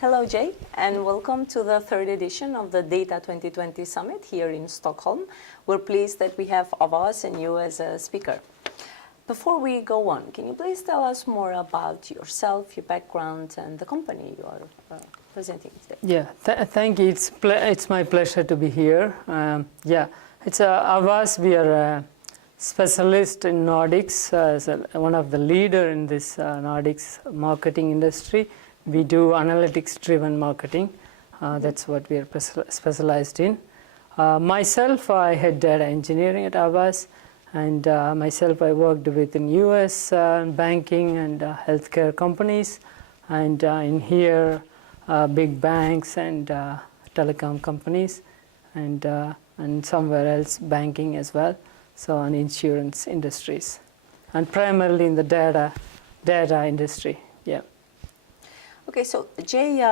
Hello, Jay, and welcome to the third edition of the Data 2020 Summit here in Stockholm. We're pleased that we have Avaus and you as a speaker. Before we go on, can you please tell us more about yourself, your background, and the company you are presenting today? Yeah, thank you. It's my pleasure to be here. It's Avaus. We are a specialist in Nordics, one of the leader in this Nordics marketing industry. We do analytics-driven marketing. That's what we are specialized in. Myself, I head data engineering at Avaus, and myself, I worked within U.S. banking and healthcare companies, and in here, big banks and telecom companies, and somewhere else, banking as well. So on insurance industries, and primarily in the data industry. Yeah. Okay, so Jay,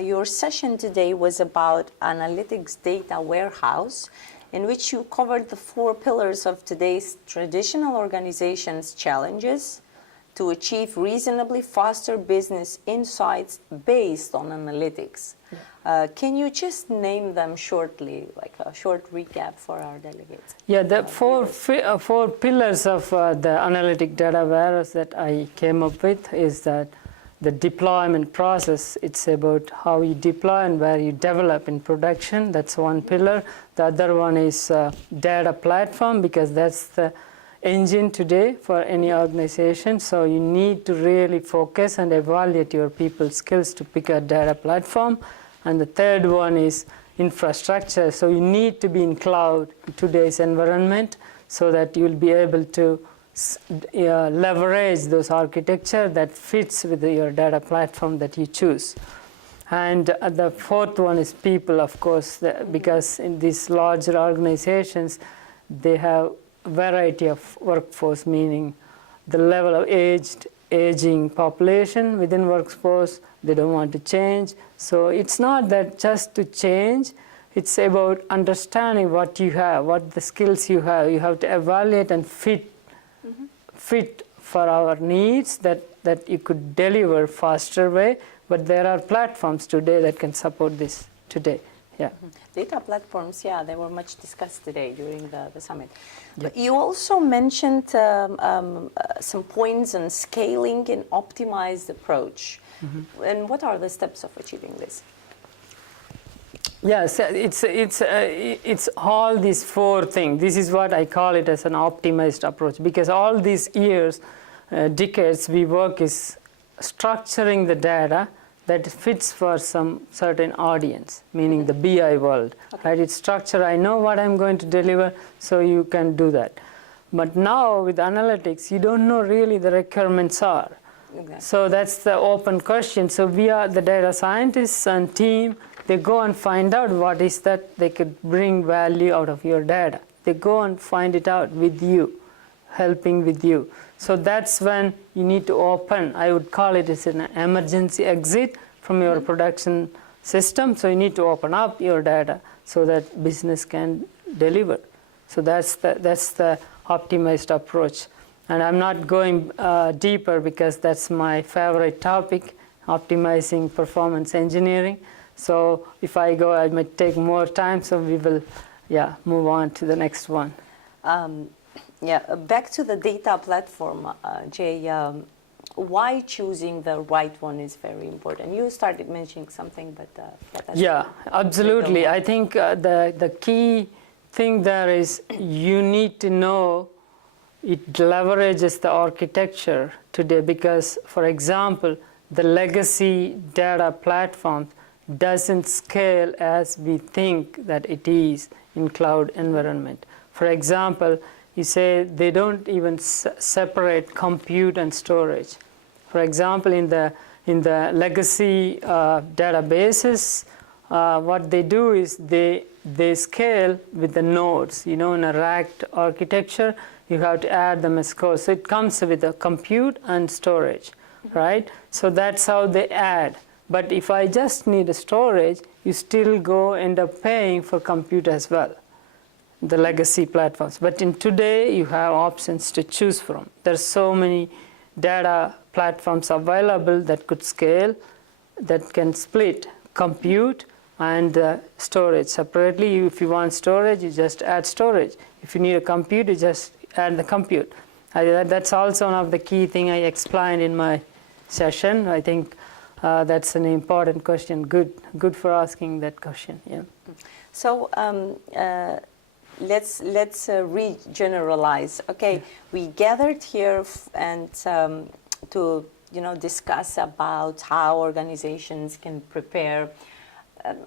your session today was about analytics data warehouse, in which you covered the 4 pillars of today's traditional organizations' challenges to achieve reasonably faster business insights based on analytics. Can you just name them shortly, like a short recap for our delegates? Yeah, the four pillars of the analytic data warehouse that I came up with is that the deployment process. It's about how you deploy and where you develop in production. That's one pillar. The other one is data platform, because that's the engine today for any organization. So you need to really focus and evaluate your people's skills to pick a data platform. And the third one is infrastructure. So you need to be in cloud in today's environment so that you'll be able to leverage those architecture that fits with your data platform that you choose. And the fourth one is people, of course, because in these larger organizations, they have a variety of workforce, meaning the level of aging population within workforce, they don't want to change. So it's not that just to change, it's about understanding what you have, what the skills you have. You have to evaluate and fit for our needs that you could deliver faster way, but there are platforms today that can support this today. Yeah. Data platforms, yeah, they were much discussed today during the summit. But you also mentioned some points on scaling and optimized approach. And what are the steps of achieving this? Yes, it's all these 4 things. This is what I call it as an optimized approach, because all these years, decades, we work is structuring the data that fits for some certain audience, meaning the BI world. Okay. Right? It's structure. I know what I'm going to deliver, so you can do that. But now with analytics, you don't know really the requirements are. Okay. So that's the open question. So we are the data scientists and team. They go and find out what is that they could bring value out of your data. They go and find it out with you, helping with you. So that's when you need to open. I would call it as an emergency exit from your production system. So you need to open up your data so that business can deliver. So that's the optimized approach. And I'm not going deeper because that's my favorite topic, optimizing performance engineering. So if I go, I might take more time, so we will, move on to the next one. Back to the data platform, Jay, why choosing the right one is very important. You started mentioning something, but... absolutely. I think the key thing there is you need to know it leverages the architecture today, because, for example, the legacy data platform doesn't scale as we think that it is in cloud environment. For example, you say they don't even separate compute and storage. For example, in the legacy databases, what they do is they scale with the nodes. You know, in a racked architecture, you have to add them as code. So it comes with the compute and storage, right? So that's how they add. But if I just need a storage, you still end up paying for compute as well, the legacy platforms. But in today, you have options to choose from. There's so many data platforms available that could scale that can split compute and storage separately. If you want storage, you just add storage. If you need a compute, you just add the compute. That's also one of the key things I explained in my session. I think that's an important question. Good for asking that question. Yeah. So let's re-generalize. Okay, we gathered here and to discuss about how organizations can prepare.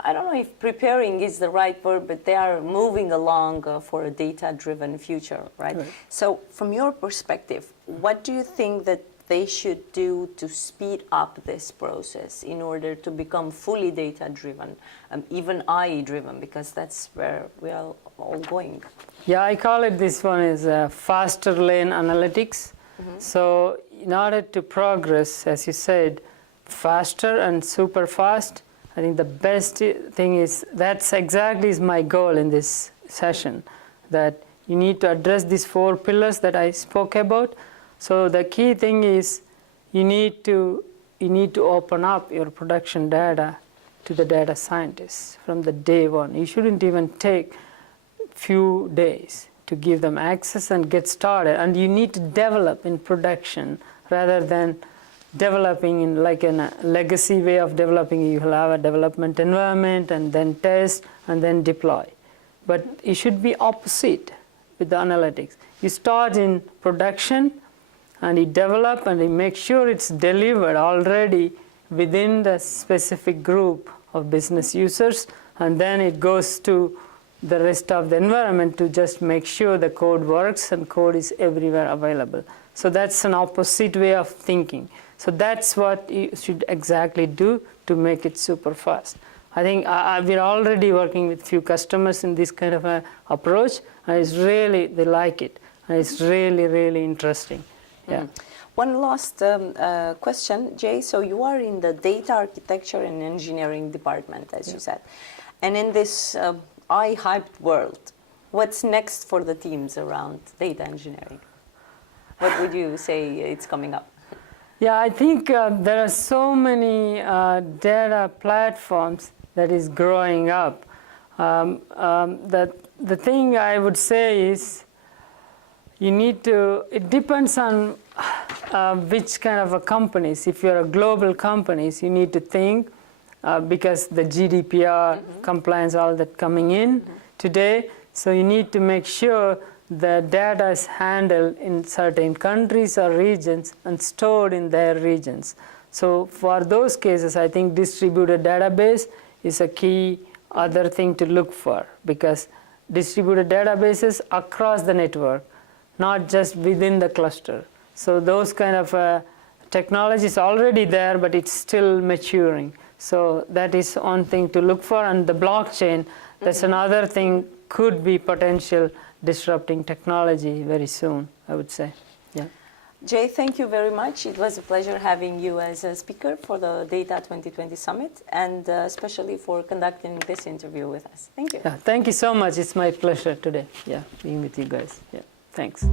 I don't know if preparing is the right word, but they are moving along for a data-driven future, right? So from your perspective, what do you think that they should do to speed up this process in order to become fully data-driven, even AI-driven, because that's where we are all going? Yeah, I call it, this one is faster lane analytics. So in order to progress, as you said, faster and super fast, I think the best thing is, that's exactly is my goal in this session, that you need to address these 4 pillars that I spoke about. So the key thing is you need to open up your production data to the data scientists from the day one. You shouldn't even take few days to give them access and get started. And you need to develop in production rather than developing in like a legacy way of developing. You will have a development environment and then test and then deploy. But it should be opposite with the analytics. You start in production and you develop and you make sure it's delivered already within the specific group of business users, and then it goes to the rest of the environment to just make sure the code works and code is everywhere available. So that's an opposite way of thinking. So that's what you should exactly do to make it super fast. I think we're already working with few customers in this kind of a approach, and it's really, they like it, and it's really, really interesting. Yeah. One last question, Jay. So you are in the data architecture and engineering department, as you said. And in this AI-hyped world, what's next for the teams around data engineering? What would you say it's coming up? Yeah, I think there are so many data platforms that is growing up. That the thing I would say is you need to, it depends on which kind of a companies. If you're a global companies, you need to think because the GDPR compliance, all that coming in today. So you need to make sure the data is handled in certain countries or regions and stored in their regions. So for those cases, I think distributed database is a key other thing to look for, because distributed databases across the network, not just within the cluster. So those kind of technologies already there, but it's still maturing. So that is one thing to look for. And the blockchain, that's another thing, could be potential disrupting technology very soon, I would say. Yeah. Jay, thank you very much. It was a pleasure having you as a speaker for the Data 2020 Summit, and especially for conducting this interview with us. Thank you. Yeah, thank you so much. It's my pleasure today, being with you guys. Yeah, thanks.